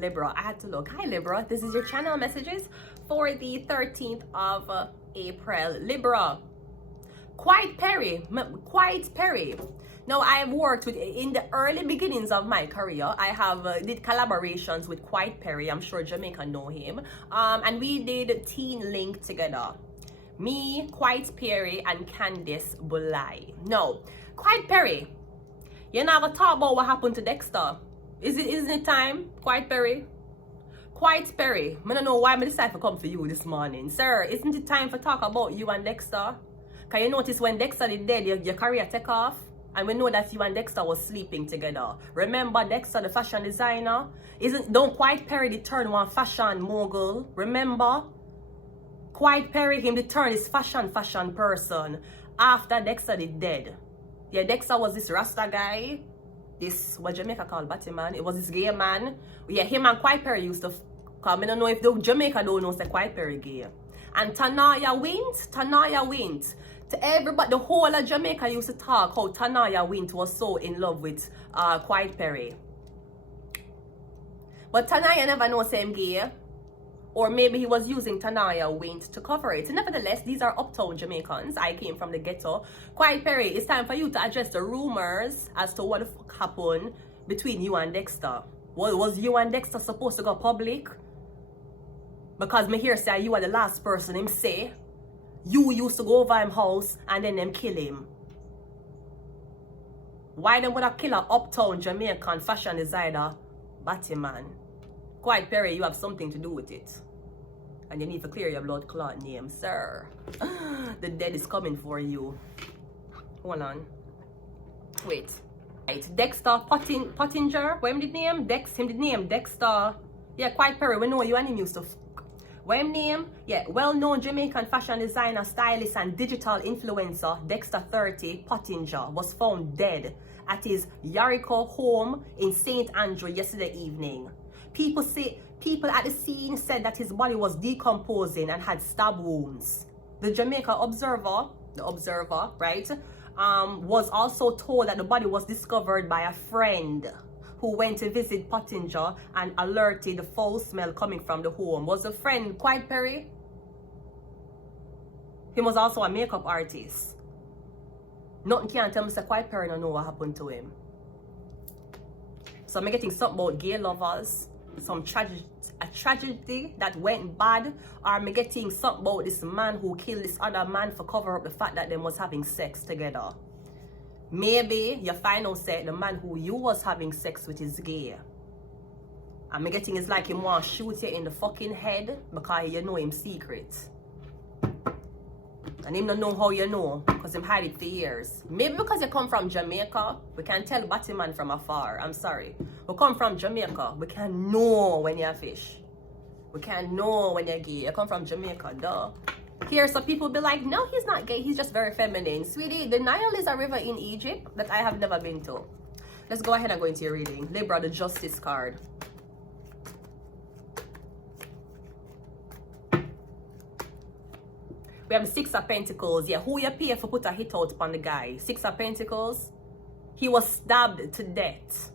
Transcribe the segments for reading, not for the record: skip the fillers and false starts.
Libra. I had to look. Hi Libra, this is your channel messages for the 13th of April. Libra, Quiet Perry. Now, I've worked with, in the early beginnings of my career, I have did collaborations with Quiet Perry. I'm sure Jamaica know him. And we did Teen Link together. Me, Quiet Perry, and Candice Bulai. No, Quiet Perry, you're not gonna talk about what happened to Dexter. Isn't it time, Quiet Perry? Quiet Perry, I don't know why I decided to come for you this morning. Sir, isn't it time for talk about you and Dexter? Can you notice when Dexter is dead, your career take off? And we know that you and Dexter was sleeping together. Remember Dexter, the fashion designer? Don't Quiet Perry turn one fashion mogul? Remember? Quiet Perry, him turn his fashion person after Dexter is dead. Yeah, Dexter was this Rasta guy. This, what Jamaica called Batman. It was this gay man. Yeah, him and Quiet Perry used to come. I don't know if the Jamaica don't know say Quiet Perry gay. And Tanaya went. To everybody, the whole of Jamaica used to talk how Tanaya Wint was so in love with Quiet Perry. But Tanaya never knows him gay. Or maybe he was using Tanaya Wint to cover it. Nevertheless, these are uptown Jamaicans. I came from the ghetto. Quiet Perry, it's time for you to address the rumors as to what the fuck happened between you and Dexter. Was you and Dexter supposed to go public? Because me hear say you are the last person him say you used to go over him house and then them kill him. Why them would have kill a uptown Jamaican fashion designer Batman? Quiet Perry, you have something to do with it. And you need to clear your blood clot name, sir. The dead is coming for you. Hold on. Wait. Right. Dexter Pottinger. What him did name? Him did name Dexter. Yeah, Quiet Perry, we know you and him used to what him name? Yeah, well-known Jamaican fashion designer, stylist, and digital influencer Dexter 30 Pottinger was found dead at his Yarico home in St. Andrew yesterday evening. People at the scene said that his body was decomposing and had stab wounds. The Jamaica Observer, right, was also told that the body was discovered by a friend who went to visit Pottinger and alerted the foul smell coming from the home. Was the friend Quiet Perry? He was also a makeup artist. Nothing can tell me that Quiet Perry don't know what happened to him. So I'm getting something about gay lovers, a tragedy that went bad, or I'm getting something about this man who killed this other man for cover up the fact that they was having sex together. Maybe you find out that the man who you was having sex with is gay. I'm getting it's like him want to shoot you in the fucking head because you know him secret. And him don't know how you know because him hide it for years. Maybe because you come from Jamaica, we can tell Batman from afar. I'm sorry. We come from Jamaica, we can know when you're fish. We can know when you're gay. You come from Jamaica, duh. Here, so people be like, no, he's not gay, he's just very feminine. Sweetie, the Nile is a river in Egypt that I have never been to. Let's go ahead and go into your reading. Libra, the Justice card. We have the Six of Pentacles. Yeah, who you pay for put a hit out upon the guy? Six of Pentacles. He was stabbed to death.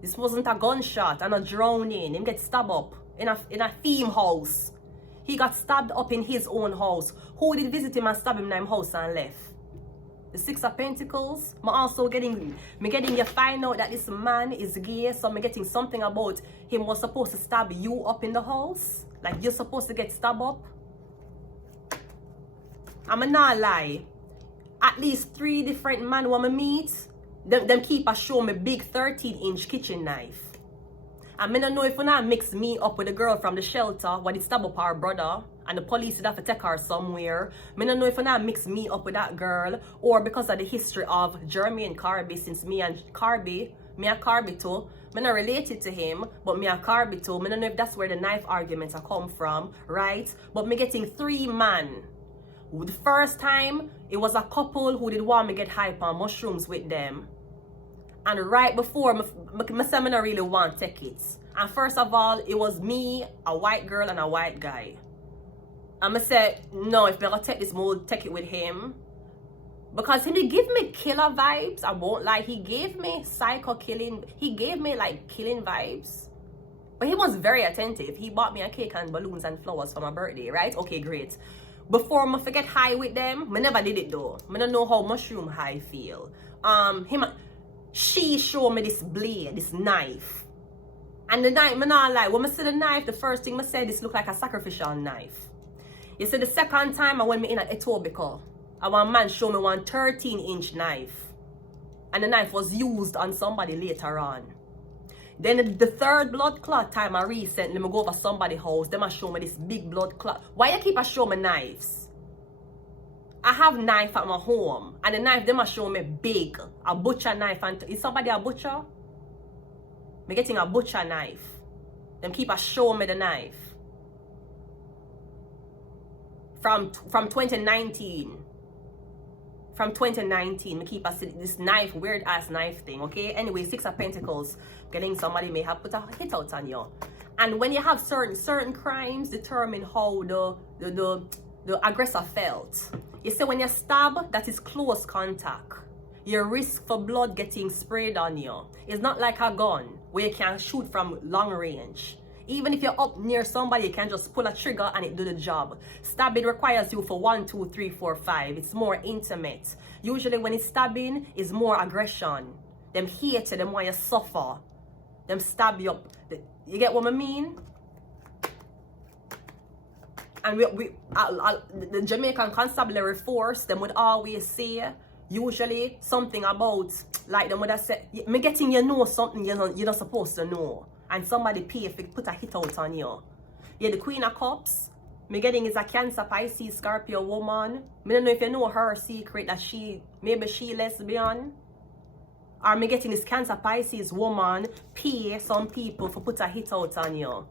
This wasn't a gunshot and a drowning. Him get stabbed up in a theme house. He got stabbed up in his own house. Who did visit him and stab him in his house and left? The Six of Pentacles. I'm also getting you find out that this man is gay. So I'm getting something about him was supposed to stab you up in the house. Like you're supposed to get stabbed up. I'm not lie. At least 3 different men when I meet, them keep a show me big 13-inch kitchen knife. And I don't know if you not mix me up with a girl from the shelter when it stab up our brother and the police would have to take her somewhere. I don't know if you not mix me up with that girl or because of the history of Jeremy and Carby, since me and Carby too. I'm not related to him, but me and Carby too. I don't know if that's where the knife arguments are come from, right? But me getting 3 men. The first time, it was a couple who did want me get hype on mushrooms with them. And right before, I said I don't really want to take it. And first of all, it was me, a white girl, and a white guy. And I said, no, if I'm going to take this, I'll take it with him. Because he did give me killer vibes. I won't lie, he gave me psycho killing. He gave me like killing vibes. But he was very attentive. He bought me a cake and balloons and flowers for my birthday, right? Okay, great. Before I forget high with them, I never did it though. I don't know how mushroom high feel. She showed me this blade, this knife. And the knife, I'm not lie, when I see the knife, the first thing I said, this look like a sacrificial knife. You see, the second time I went in at Etobicoke, one man showed me one 13-inch knife. And the knife was used on somebody later on. Then the third blood clot time I recently go over somebody's house, them a show me this big blood clot. Why you keep a show me knives? I have knife at my home. And the knife, them a show me big. A butcher knife. And is somebody a butcher? Me getting a butcher knife. Them keep a show me the knife. From 2019. From 2019, me keep a this knife, weird ass knife thing, okay? Anyway, 6 of Pentacles. Getting somebody may have put a hit out on you. And when you have certain crimes determine how the aggressor felt. You see, when you stab, that is close contact. Your risk for blood getting sprayed on you. It's not like a gun where you can shoot from long range. Even if you're up near somebody, you can just pull a trigger and it do the job. Stabbing requires you for 1, 2, 3, 4, 5. It's more intimate. Usually when it's stabbing, it's more aggression. Them hate you, them want you suffer. Them stab you up. You get what I mean? And the Jamaican Constabulary Force, them would always say, usually something about, like them would have said, me getting you know something you're not supposed to know. And somebody pay if it put a hit out on you. Yeah, the Queen of Cups, me getting is a Cancer, Pisces, Scorpio woman. Me don't know if you know her secret that maybe she lesbian. Or me getting this Cancer, Pisces woman pay some people for put a hit out on you.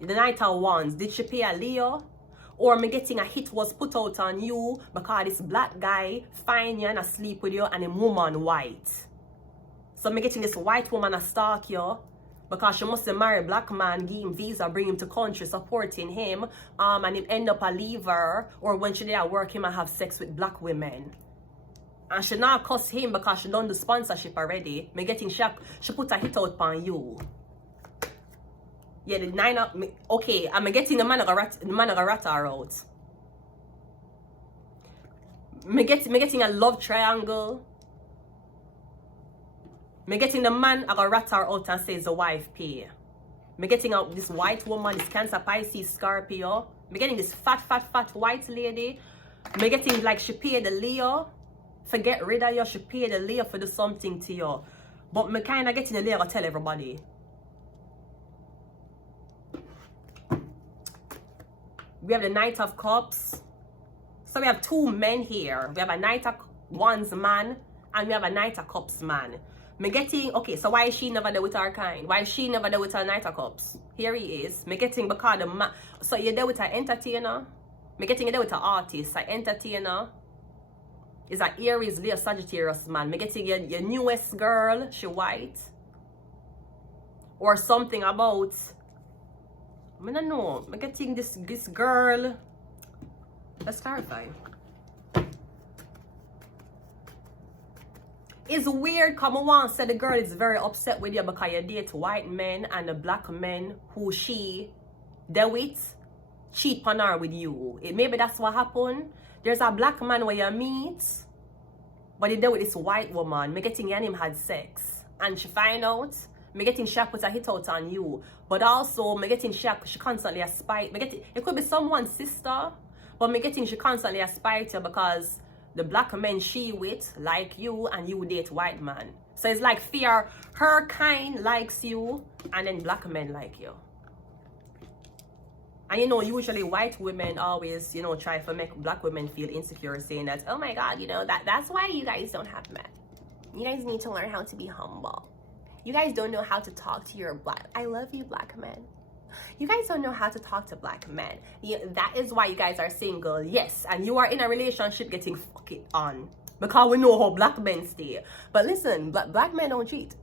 The Knight of Wands, did she pay a Leo? Or me getting a hit was put out on you because this black guy find you and sleep with you and a woman white. So me getting this white woman a stalk you because she must marry a black man, give him visa, bring him to country, supporting him, and him end up a leaver, or when she there work him and have sex with black women. And she not cuss him because she done the sponsorship already. Me getting she put a hit out on you. Yeah, the 9 of okay, I'm getting the man of a rat out. Me getting a love triangle. Me getting the man of a rat out and says the wife pay. Me getting this white woman, this Cancer, Pisces, Scorpio. Me getting this fat white lady. Me getting like she paid the Leo. Forget rid of you, she paid the Leo for do something to you. But me kinda getting the Leo to tell everybody. We have the Knight of Cups. So we have 2 men here. We have a Knight of Wands man and we have a Knight of Cups man. Me getting, okay, so why is she never there with her kind? Why is she never there with her Knight of Cups? Here he is. Me getting because the man, so you're there with an entertainer. Me getting you there with an artist, an entertainer. Is an Aries, Leo, Sagittarius man. Me getting your newest girl, she white. Or something about, I don't know. I'm getting this girl. Let's clarify. It's weird come on say the girl is very upset with you because you date white men and the black men who she dealt with cheat on her with you. Maybe that's what happened. There's a black man where you meet, but he dealt with this white woman. Me getting and him had sex. And she find out. Me getting she put a hit out on you. But also me getting she constantly a spite. It could be someone's sister. But me getting she constantly a spite you because the black men she with like you and you date white man. So it's like fear her kind likes you and then black men like you. And you know, usually white women always, you know, try to make black women feel insecure, saying that, oh my God, you know, that's why you guys don't have men. You guys need to learn how to be humble. You guys don't know how to talk to your black. I love you, black men. You guys don't know how to talk to black men. Yeah, that is why you guys are single. Yes, and you are in a relationship getting fuck it on. Because we know how black men stay. But listen, black men don't cheat.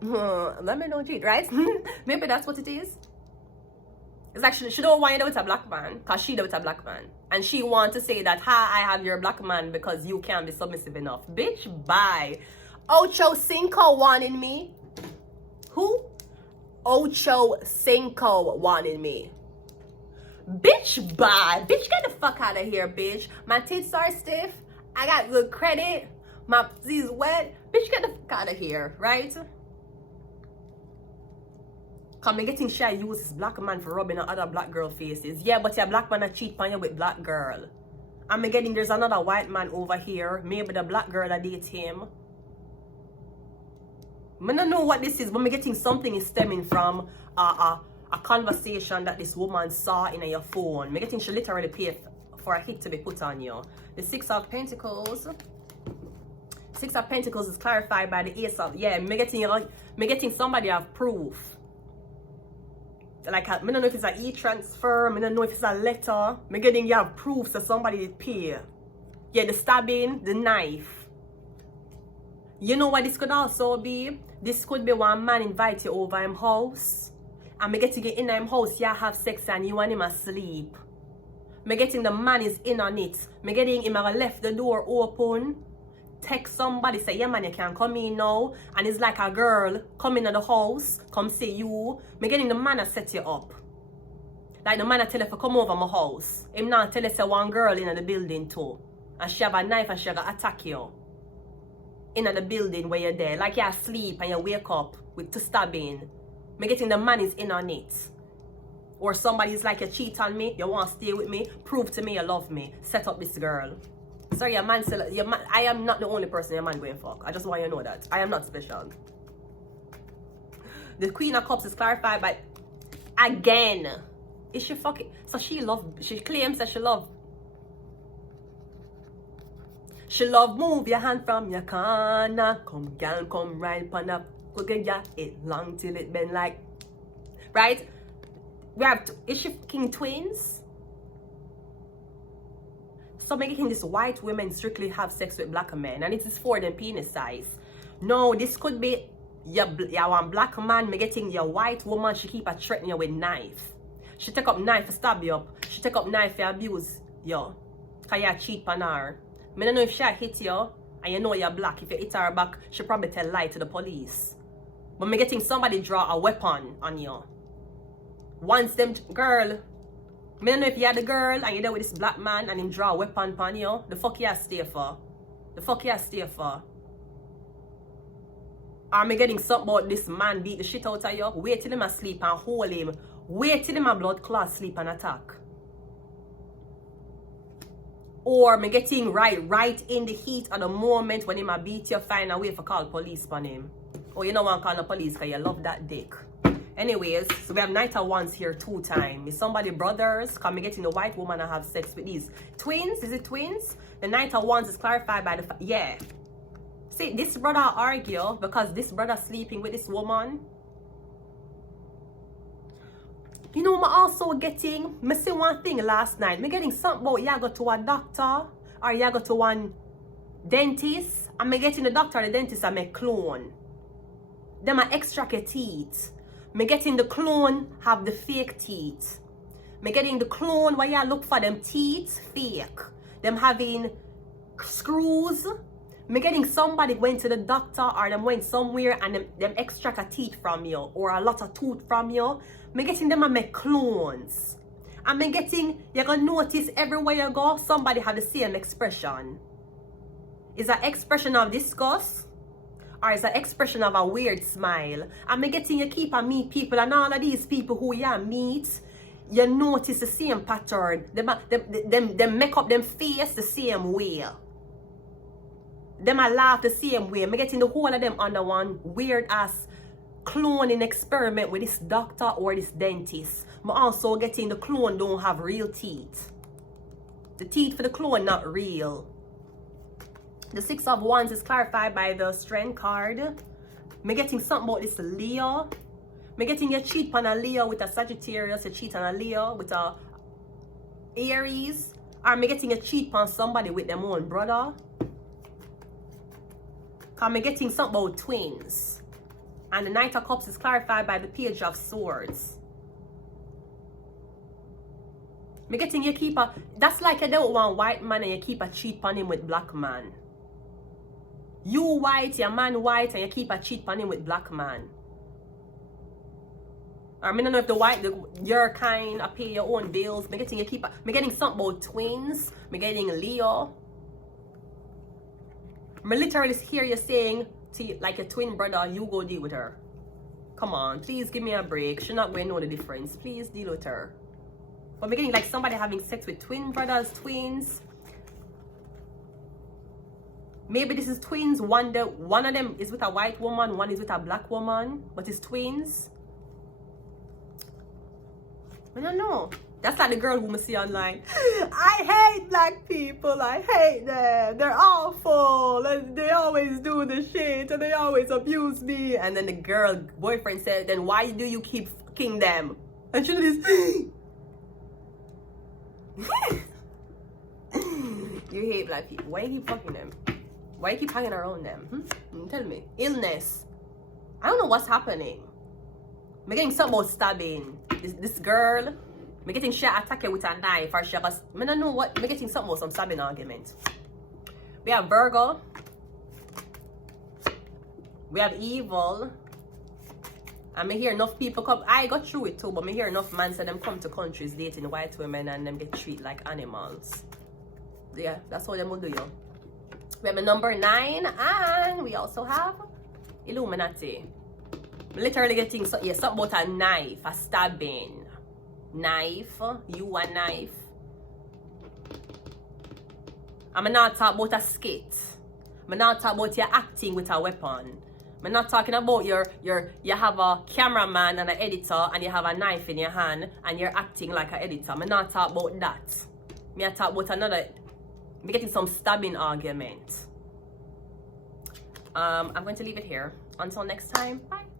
Black men don't cheat, right? Maybe that's what it is. It's like she don't want you with a black man because she with a black man. And she want to say that, I have your black man because you can't be submissive enough. Bitch, bye. Ocho Cinco wanting me. Who? Ocho Cinco wanted me. Bitch, bye. Bitch, get the fuck out of here, bitch. My tits are stiff. I got good credit. My pussy's wet. Bitch, get the fuck out of here, right? Come me getting shy use this black man for rubbing on other black girl faces. Yeah, but your black man a cheat on you with black girl. And me getting there's another white man over here. Maybe the black girl that date him. I don't know what this is, but me getting something is stemming from a conversation that this woman saw in your phone. Me getting she literally paid for a hit to be put on you. The Six of Pentacles. Six of Pentacles is clarified by the Ace of, yeah, me getting somebody have proof. Like, I don't know if it's an e-transfer, I don't know if it's a letter. Me getting you have proofs that somebody did pay. Yeah, the stabbing, the knife. You know what this could also be? This could be one man invite you over him house. And me getting it in him house, you have sex and you want him asleep. Me getting the man is in on it. Me getting him have left the door open. Text somebody, say, yeah man, you can come in now. And it's like a girl come in the house, come see you. Me getting the man to set you up. Like the man to tell you to come over my house. Him not tell you say one girl in the building too. And she have a knife and she gonna attack you. In the building where you're there. Like you're asleep and you wake up with two stabbing. Me getting the man is in on it. Or somebody's like, you cheat on me, you want to stay with me, prove to me you love me. Set up this girl. Sorry, your man, I am not the only person your man going fuck. I just want you to know that. I am not special. The Queen of Cups is clarified by, again, is she fucking, so she claims that she love move your hand from your corner. Come girl, come right on up. Look at ya, it long till it bend like, right? We have, is she fucking twins? So making this white women strictly have sex with black men, and it is for them penis size. No, this could be your one black man me getting your white woman. She keep a threatening you with knife. She take up knife to stab you up. She take up knife to abuse you. Cause you cheat on her. I don't know if she hit you and you know you're black. If you hit her back, she probably tell lie to the police. But me getting somebody draw a weapon on you. Once them girl. I don't know if you're the girl and you're there with this black man and him draw a weapon on you. The fuck you stay for? The fuck you stay for? Are me getting something about this man beat the shit out of you? Wait till him asleep and hold him. Wait till him a blood clot sleep and attack. Or me getting right in the heat of the moment when him a beat you, find a way for call police on him. Or you don't want to call the police because you love that dick. Anyways, so we have Knight of Wands here 2 times. Is somebody brothers? Come me getting the white woman and have sex with these twins? Is it twins? The Knight of Wands is clarified by the yeah. See, this brother argue because this brother sleeping with this woman. You know, I'm also getting, me see one thing last night. Me getting something about you go to a doctor or you go to one dentist. And me getting the doctor or the dentist and me clone. Them are extract your teeth. Me getting the clone have the fake teeth. Me getting the clone where you look for them teeth fake. Them having screws. Me getting somebody went to the doctor or them went somewhere and them extract a teeth from you or a lot of tooth from you. Me getting them and make clones. And me getting, you're gonna notice everywhere you go, somebody have the same expression. Is an expression of disgust? Or is an expression of a weird smile? And me getting you keep and meet people, and all of these people who you meet, you notice the same pattern. Them make up them face the same way. Them a laugh the same way. Me getting the whole of them under one weird ass cloning experiment with this doctor or this dentist. But also getting the clone don't have real teeth. The teeth for the clone not real. The 6 of Wands is clarified by the Strength card. Me getting something about this Leo. Me getting you cheat on a Leo with a Sagittarius. You cheat on a Leo with a Aries. Or me getting you cheat on somebody with them own brother. Cause me getting something about twins. And the Knight of Cups is clarified by the Page of Swords. Me getting you keep a, that's like you don't want white man and you keep a cheat on him with black man. You white, your man white, and you keep a cheat on him with black man. I mean, I don't know if your kind of pay your own bills. Me getting something about twins. Me getting Leo. Me literally hear you saying to you, like a twin brother, you go deal with her. Come on, please give me a break. She not going to know the difference. Please deal with her. But me getting like somebody having sex with twin brothers, twins. Maybe this is twins. One of them is with a white woman, one is with a black woman, but it's twins. I don't know. That's like the girl who I see online. I hate black people. I hate them. They're awful. And they always do the shit. And they always abuse me. And then the girl boyfriend said, then why do you keep fucking them? And she did this. You hate black people. Why you keep fucking them? Why you keep hanging around them? Tell me. Illness. I don't know what's happening. I'm getting something about stabbing. This girl, I'm getting she attack her with a knife or she was, I don't know what, I'm getting something about some stabbing argument. We have Virgo. We have evil. And I hear enough people come, I got through it too, but I hear enough men say them come to countries dating white women and them get treated like animals. Yeah, that's what them will do you. We have a number 9 and we also have Illuminati. Literally getting something about a knife, a stabbing. Knife, you a knife. I'm not talking about a skit. I'm not talking about you acting with a weapon. I'm not talking about you have a cameraman and an editor and you have a knife in your hand and you're acting like an editor. I'm not talking about that. I'm talking about another. I'm getting some stabbing argument. I'm going to leave it here. Until next time, bye.